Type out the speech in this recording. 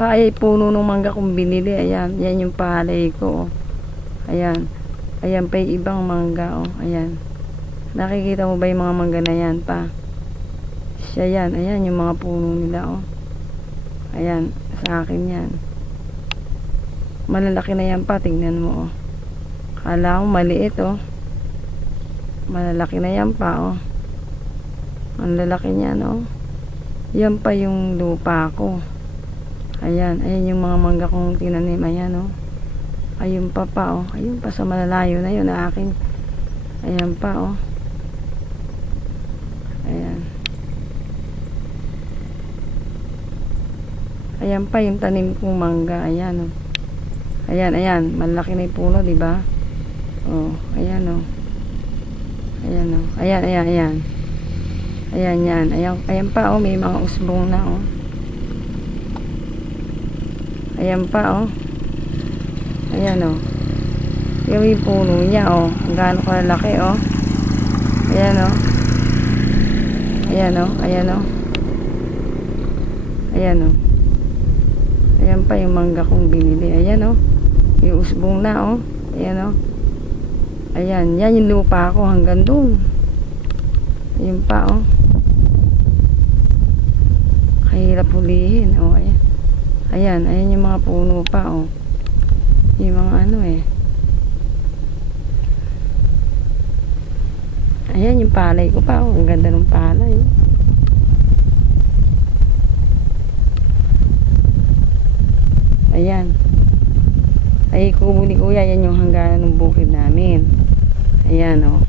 Pa ay puno ng mangga kong binili. Ayan. Yan yung palay ko. Oh. Ayan. Ayan pa yung ibang mangga. Oh. Ayan. Nakikita mo ba yung mga mangga na yan pa? Siya yan. Ayan yung mga puno nila. Oh. Ayan. Sa akin yan. Malalaki na yan pa. Tingnan mo. Oh. Kala ko maliit. Oh. Malalaki na yan pa. Oh. Ang lalaki niyan. Oh. Yan pa yung lupa ko. Ayan. Ayan yung mga mangga kong tinanim. Ayan. Oh. Ayun pa pa. Oh. Ayun pa sa malalayo na yun na akin. Ayan pa. Oh. Ayan. Ayan pa yung tanim kong mangga. Ayan. Oh. Ayan. Ayan. Malaki na yung puno. Diba? Oh. Ayan. Oh. Ayan. Oh. Ayan. Ayan. Ayan. Ayan yan. Ayan pa oh. May mga usbong na oh. Ayan pa oh. Ayan oh. Yung puno niya oh. Ang gaano kalaki oh. Ayan oh. Ayan oh. Ayan oh. Ayan oh. Ayan pa yung mangga kong binili. Ayan oh. Yung usbong na oh. Ayan oh. Ayan. Yan yung lupa ko hanggang doon. Ayan pa oh. Kahirap hulihin. Oh, ayan. Ayan, ayan yung mga puno pa, oh. Yung mga ano eh. Ayan yung palay ko pa, oh. Ang ganda ng palay. Oh. Ayan. Ay, kubo ni kuya, yan yung hangganan ng bukid namin. Ayan, oh.